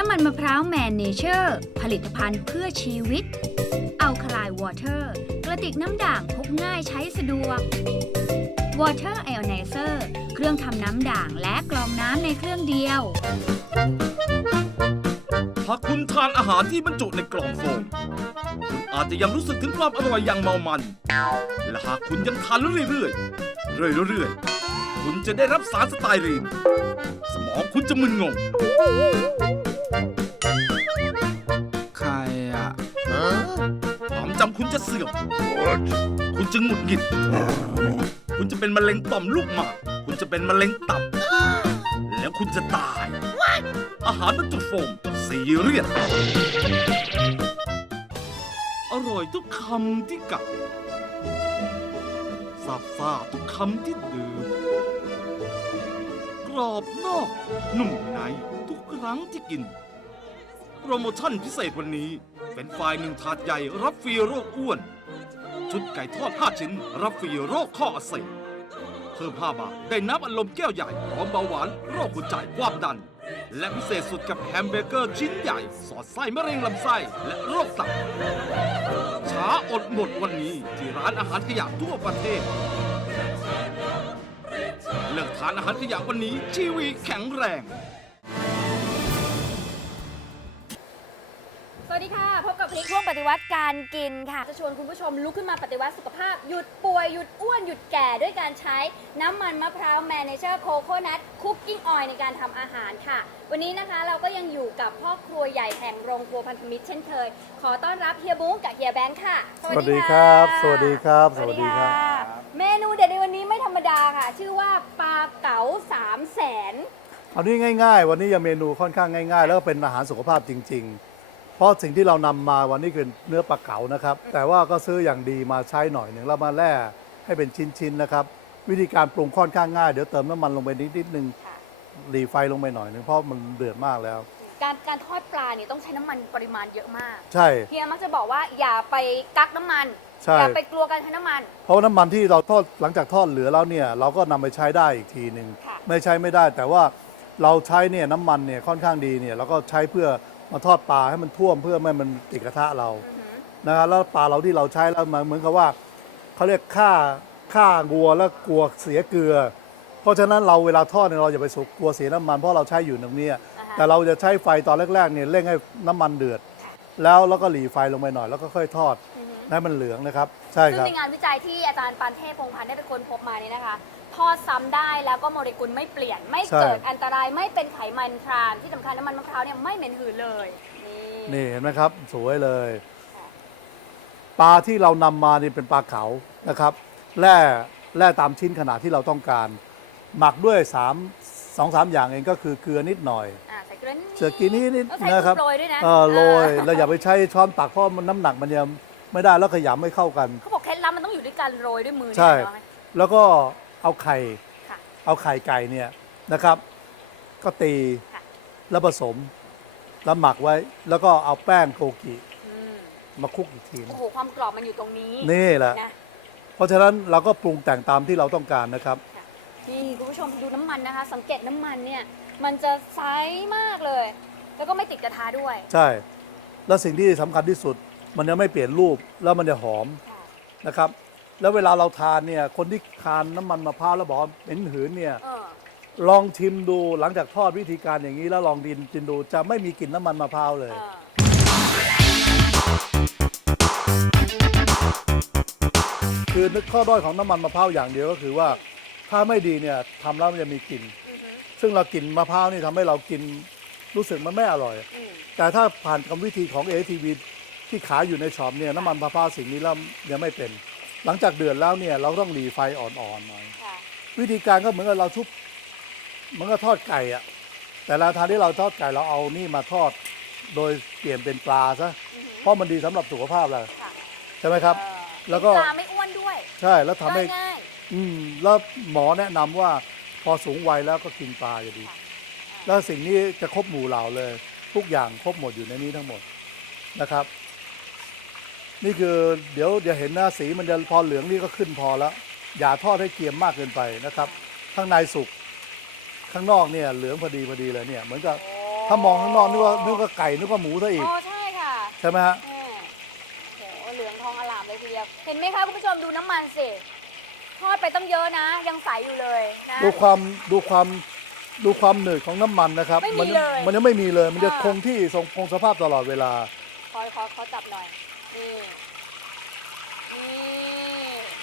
น้ำมันมะพร้าวแมนเนเจอร์ผลิตภัณฑ์เพื่อชีวิต อัลคลายวอเตอร์ กระติกน้ำด่างพกง่ายใช้สะดวก Water i o n i z e r เครื่องทำน้ำด่างและกรองน้ำในเครื่องเดียว หากคุณทานอาหารที่บรรจุในกล่องโฟมคุณอาจจะยังรู้สึกถึงความอร่อยอย่างเมามัน และหากคุณยังทานเรื่อยๆ เรื่อยๆ คุณจะได้รับสารสไตรีน สมองคุณจะมึนงง ความจำคุณจะเสื่อม คุณจะหงุดหงิด คุณจะเป็นมะเร็งต่อมลูกหมาก คุณจะเป็นมะเร็งตับ แล้วคุณจะตาย อาหารบรรจุโฟมซีเรียสอร่อยทุกคำที่กัดซาบซ่าทุกคำที่ดื่ม กรอบนอก นุ่มในทุกครั้งที่กิน โปรโมชั่นพิเศษวันนี้ เป็นไฟล์หนึ่งถาดใหญ่รับฟรีโรคอ้วน ชุดไก่ทอด 5 ชิ้น รับฟรีโรคข้ออักเสบเพิ่ม 5 บาท ได้น้ำอัดลมแก้วใหญ่พร้อมเบาหวานโรคหัวใจความดัน และพิเศษสุดกับแฮมเบอร์เกอร์ชิ้นใหญ่ สอดไส้มะเร็งลำไส้และโรคตับช้าอดหมดวันนี้ที่ร้านอาหารขยะทั่วประเทศเลิกทานอาหารขยะวันนี้ชีวีแข็งแรง วัสดีค่ะ พบกับพลิกช่วงปฏิวัติการกินค่ะ จะชวนคุณผู้ชมลุกขึ้นมาปฏิวัติสุขภาพ หยุดป่วย หยุดอ้วน หยุดแก่ด้วยการใช้น้ำมันมะพร้าวแมเนเจอร์โคโคนัทคุกกิ้งออยในการทำอาหารค่ะ วันนี้นะคะเราก็ยังอยู่กับพ่อครัวใหญ่แห่งโรงครัวพันธมิตรเช่นเคย ขอต้อนรับเฮียบุ้งกับเฮียแบงค์ค่ะสวัสดีครับ สวัสดีครับ สวัสดีค่ะเมนูเด็ดในวันนี้ไม่ธรรมดาค่ะ ชื่อว่าปลาเก๋าสามแสนเอานี้ง่าย ๆ วันนี้ยังเมนูค่อนข้างง่าย ๆ แล้วก็เป็นอาหารสุขภาพจริง ๆ เพราะสิ่งที่เรานำมาวันนี้คือเนื้อปลาเก๋านะครับ แต่ว่าก็ซื้ออย่างดีมาใช้หน่อยหนึ่งแล้วมาแล่ให้เป็นชิ้นๆนะครับ วิธีการปรุงค่อนข้างง่าย เดี๋ยวเติมน้ำมันลงไปนิดๆนึงค่ะหลีไฟลงไปหน่อยหนึงเพราะมันเดือดมากแล้ว การการทอดปลาเนี่ยต้องใช้น้ำมันปริมาณเยอะมาก ใช่เฮียมักจะบอกว่าอย่าไปกักน้ำมันใช่อย่าไปกลัวการใช้น้ำมัน เพราะว่าน้ำมันที่เราทอดหลังจากทอดเหลือแล้วเนี่ยเราก็นำไปใช้ได้อีกทีหนึ่งค่ะไม่ใช้ไม่ได้แต่ว่าเราใช้เนี่ยน้ำมันเนี่ยค่อนข้างดีเนี่ยเราก็ใช้เพื่อ มาทอดปลาให้มันท่วมเพื่อไม่ให้มันติดกระทะเราอือหือนะครับแล้วปลาเราที่เราใช้แล้วมันเหมือนกับว่าเขาเรียกฆ่าฆ่างัวแล้วกลัวเสียเกลือ เพราะฉะนั้นเราเวลาทอดเนี่ยเราอย่าไปสุกกลัวเสียน้ำมันเพราะเราใช้อยู่ตรงเนี้ยอ่าฮะแต่เราจะใช้ไฟตอนแรกๆเนี่ยเร่งให้น้ำมันเดือด แล้วแล้วก็หลีไฟลงไปหน่อยแล้วก็ค่อยทอด อือหือให้มันเหลืองนะครับ ใช่ซึ่งครับ ในงานวิจัยที่อาจารย์ปานเทพพงษ์พันธ์ได้เป็นคนพบมาเนี่ยนะคะ ทอดซ้ำได้แล้วก็โมเลกุลไม่เปลี่ยน ไม่เกิดใช่ อันตรายไม่เป็นไขมันทรานที่สำคัญน้ำมันมะพร้าวเนี่ยไม่เหม็นหืนเลย นี่ นี่เห็นไหมครับ สวยเลย ปลาที่เรานำมานี่เป็นปลาเขานะครับแร่แร่ตามชิ้นขนาดที่เราต้องการ หมักด้วย3 2 3อย่างเองก็คือเกลือนิดหน่อย อ่าใส่เกลือนิดเสือกินนิดนิดแล้วใส่นะครับโรยด้วยนะเออโรยอ่าเราอย่าไปใช้ช้อนตักเพราะมันน้ำหนักมันยัง ไม่ได้แล้วขยำไม่เข้ากัน เขาบอกเคล็ดลับมันต้องอยู่ด้วยการโรยด้วยมือใช่เนี่ยเนาะ แล้วก็เอาไข่ค่ะเอาไข่ไก่เนี่ยนะครับ ก็ตีค่ะ แล้วผสมแล้วหมักไว้ แล้วก็เอาแป้งโกกิอืมมาคลุกอีกทีนึโอ้งโหความกรอบมันอยู่ตรงนี้นี่แหละ นะ เพราะฉะนั้นเราก็ปรุงแต่งตามที่เราต้องการนะครับ นี่คุณผู้ชมดูน้ำมันนะคะ สังเกตน้ำมันเนี่ย มันจะใสมากเลย แล้วก็ไม่ติดกระทะด้วย ใช่ แล้วสิ่งที่สำคัญที่สุด มันจะไม่เปลี่ยนรูปแล้วมันจะหอมค่ะนะครับ แล้วเวลาเราทานเนี่ยคนที่ทานน้ำมันมะพร้าวแล้วบอกว่าเหม็นหืนเนี่ยเออลองชิมดูหลังจากทอดวิธีการอย่างนี้แล้วลองดินกินดูจะไม่มีกลิ่นน้ำมันมะพร้าวเลยเออคือนึกข้อด้อยของน้ำมันมะพร้าวอย่างเดียวก็คือว่าถ้าไม่ดีเนี่ยทำแล้วมันจะมีกลิ่น อือหือซึ่งเรากินมะพร้าวนี่ทำให้เรากินรู้สึกมันไม่อร่อย อืมแต่ถ้าผ่านกรรมวิธีของ ATV ที่ขายอยู่ในช็อปเนี่ยน้ำมันมะพร้าวสิ่งนี้แล้วยังไม่เป็น หลังจากเดือดแล้วเนี่ยเราต้องหลีไฟอ่อนๆหน่อย ค่ะ วิธีการก็เหมือนกับเราชุบเหมือนกับทอดไก่อะแต่ละทานที่เราทอดไก่เราเอานี่มาทอด โดยเปลี่ยนเป็นปลาซะอือหือเพราะมันดีสำหรับสุขภาพเราค่ะใช่ไหมครับ เออแล้วก็ ปลาไม่อ้วนด้วยใช่แล้วทำให้ย่อยง่ายอืมแล้วหมอแนะนำว่าพอสูงวัยแล้วก็กินปลาจะดีค่ะแล้วสิ่งนี้จะครบหมู่เหล่าเลย ทุกอย่างครบหมดอยู่ในนี้ทั้งหมดนะครับ นี่คือเดี๋ยวเดี๋ยวเห็นหน้าสีมันจะพอเหลืองนี่ก็ขึ้นพอแล้ว อย่าทอดให้เกรียมมากเกินไปนะครับ ข้างในสุกข้างนอกเนี่ยเหลืองพอดีพอดีเลยเนี่ยเหมือนกับโอ้ถ้ามองข้างนอกนึกว่านึกว่าไก่นึกว่าหมูซะอีกอ๋อใช่ค่ะใช่ไหมฮะแม่โหเหลืองทองอลามเลยทีเดียวเห็นไหมคะคุณผู้ชมดูน้ำมันสิทอดไปต้องเยอะนะ ยังใสอยู่เลยนะ ดูความดูความดูความหนืดของน้ำมันนะครับไม่มีมัเลย มันยังไม่มีเลยมันจะอ่าคงที่ทรงคงสภาพตลอดเวลา ขอขอขอจับหน่อย นี่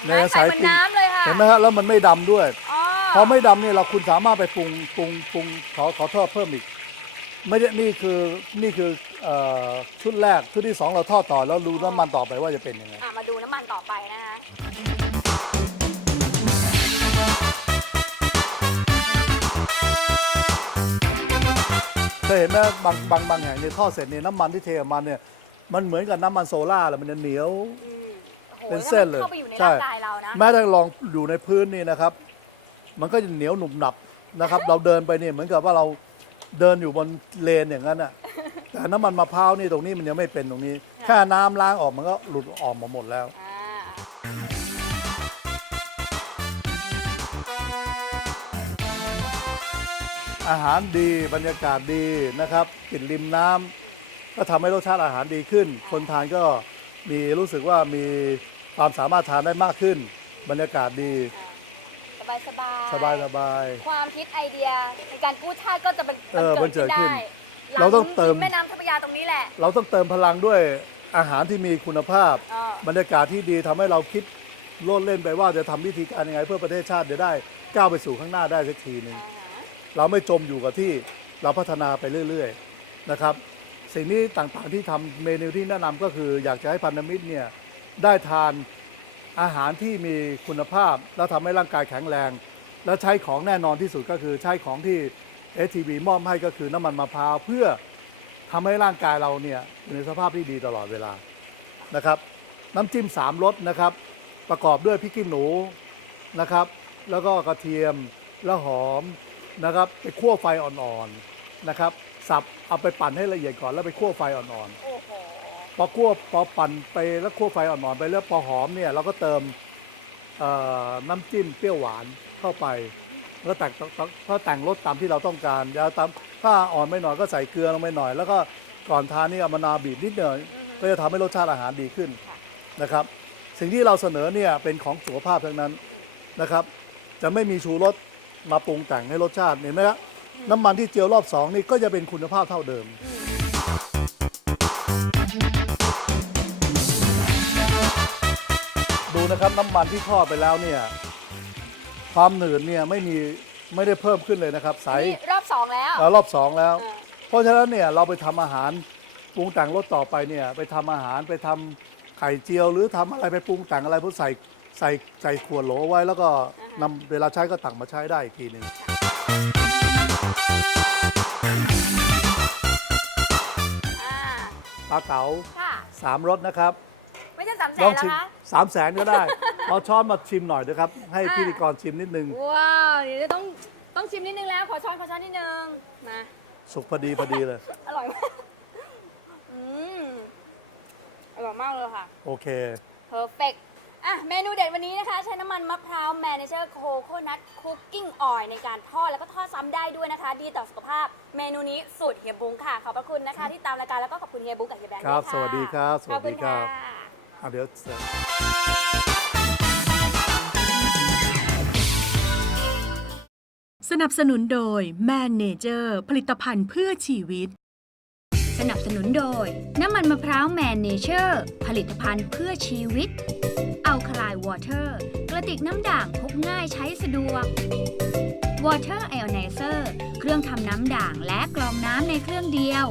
ในนี่สายใสเหมือนจริงน้ำเลยค่ะเห็นไหมฮะแล้วมันไม่ดำด้วย อ๋อพอไม่ดำเนี่ยเราคุณสามารถไปปรุงปรุงปรุงขอขอทอดเพิ่มอีก ไม่ได้นี่คือนี่คือเอ่อชุดแรกชุดที่สองเราทอดต่อแล้วดูน้ำมันต่อไปว่าจะเป็นยังไง อะมาดูน้ำมันต่อไปนะคะ เคยเห็นไหมบางบางบางแห่งเนี่ยทอดเสร็จเนี่ยน้ำมันที่เทออกมาเนี่ย มันเหมือนกับน้ำมันโซล่าแหละมันจะเหนียว อืมโอ้โหเป็นเส้นเลยถ้ามัเข้าไปอยู่ในใช่ร่างกายเรานะแม้แต่ลองอยู่ในพื้นนี่นะครับ มันก็จะเหนียวหนุบหนับนะครับ เราเดินไปเนี่ยเหมือนกับว่าเราเดินอยู่บนเลนอย่างนั้นอะ แต่น้ำมันมะพร้าวนี่ตรงนี้มันยังไม่เป็นตรงนี้ แค่น้ำล้างออกมันก็หลุดออกมาหมดแล้ว อ่าอาหารดีบรรยากาศดีนะครับกลิ่นริมน้ำ ก็ทำให้รสชาติอาหารดีขึ้น คนทานก็มีรู้สึกว่ามีความสามารถทานได้มากขึ้น บรรยากาศดี สบายสบายสบายสบาย ความคิดไอเดียในการกู้ชาติก็จะเป็นเออบันเจิดขึ้นได้เราต้องเติมหลัแม่น้ำเจ้าพระยาตรงนี้แหละ เราต้องเติมพลังด้วยอาหารที่มีคุณภาพอ๋อบรรยากาศที่ดีทำให้เราคิดโลดเล่นไปว่าจะทำวิธีการยังไง เพื่อประเทศชาติจะได้ก้าวไปสู่ข้างหน้าได้สักทีหนึ่งอ่าฮะเราไม่จมอยู่กับที่เราพัฒนาไปเรื่อย ๆ นะครับ สิ่งนี้ต่างๆที่ทำเมนูที่แนะนำก็คือ อยากจะให้พันธมิตรเนี่ยได้ทานอาหารที่มีคุณภาพ แล้วทำให้ร่างกายแข็งแรง และใช้ของแน่นอนที่สุดก็คือใช้ของที่ STV มอบให้ก็คือน้ำมันมะพร้าวเพื่อทำให้ร่างกายเราเนี่ยอยู่ในสภาพที่ดีตลอดเวลานะครับ น้ำจิ้มสามรสนะครับ ประกอบด้วยพริกขี้หนูนะครับ แล้วก็กระเทียมแล้วหอมนะครับไปคั่วไฟอ่อนๆนะครับ สับเอาไปปั่นให้ละเอียดก่อนแล้วไปคั่วไฟอ่อนโอ้โหๆพอคั่วพอปั่นไปแล้วคั่วไฟอ่อนๆไปแล้วพอหอมเนี่ยเราก็เติมเอ่อน้ำจิ้มเปรี้ยวหวานเข้าไป แล้วแต่งถ้าแต่งรสตามที่เราต้องการยาตามถ้าอ่อนไม่หน่อยก็ใส่เกลือลงไปหน่อย แล้วก็ก่อนทานนี่เอามะนาวบีบนิดหน่อยก็จะทำให้รสชาติอาหารดีขึ้นค่ะ นะครับ สิ่งที่เราเสนอเนี่ยเป็นของสุขภาพทั้งนั้นนะครับ จะไม่มีชูรสมาปรุงแต่งให้รสชาติเห็นไหมครับ น้ำมันที่เจียวรอบสองนี่ก็จะเป็นคุณภาพเท่าเดิม ดูนะครับน้ำมันที่ทอดไปแล้วเนี่ยความหนืดเนี่ยไม่มีไม่ได้เพิ่มขึ้นเลยนะครับ ใสนี่รอบสองแล้ว แล้วรอบสองแล้ว อ่า เพราะฉะนั้นเนี่ยเราไปทำอาหารปรุงแต่งรสต่อไปเนี่ยไปทำอาหารไปทำไข่เจียวหรือทำอะไรไปปรุงแต่งอะไรเพื่อใส่ใส่ใส่ขวดโหลไว้ แล้วก็นำเวลาใช้ก็ตักมาใช้ได้อีกทีหนึ่งอ่า ปลาเก๋าค่ะ สามรสนะครับไม่ใช่สามแสลนองแล้วชิมคะสามแสนก็ได้ เอาช้อนมาชิมหน่อยนะครับ ให้อ่า พิธีกรชิมนิดนึง ว้าวเดี๋ยวจะต้องต้องชิมนิดนึงแล้ว ขอช้อนขอช้อนนิดนึงมาสุกพอดีพอดีเลย อร่อยมากอืมอร่อยมากเลยค่ะ โอเค perfect อ่ะเมนูเด็ดวันนี้นะคะ ใช้น้ำมันมะพร้าว Manager Coconut Cooking Oil ในการทอดแล้วก็ทอดซ้ำได้ด้วยนะคะ ดีต่อสุขภาพ เมนูนี้สูตรเฮียบุ้งค่ะ ขอบพระคุณนะคะ ที่ตามรายการแล้วก็ขอบคุณเฮียบุ้งกับเฮียแบงค์ครับด้วยค่ะสวัสดีครับสวัสดีขอบคุณครับค่ะอะเดี๋ยวเสร็จ สนับสนุนโดยแมนเนเจอร์ผลิตภัณฑ์เพื่อชีวิต สนับสนุนโดย น้ำมันมะพร้าวแมนเนเจอร์ ผลิตภัณฑ์เพื่อชีวิตเอลคลายวอเตอร์ กระติกน้ำด่างพกง่ายใช้สะดวก Water i o n i z e r เครื่องทำน้ำด่างและกรองน้ำในเครื่องเดียว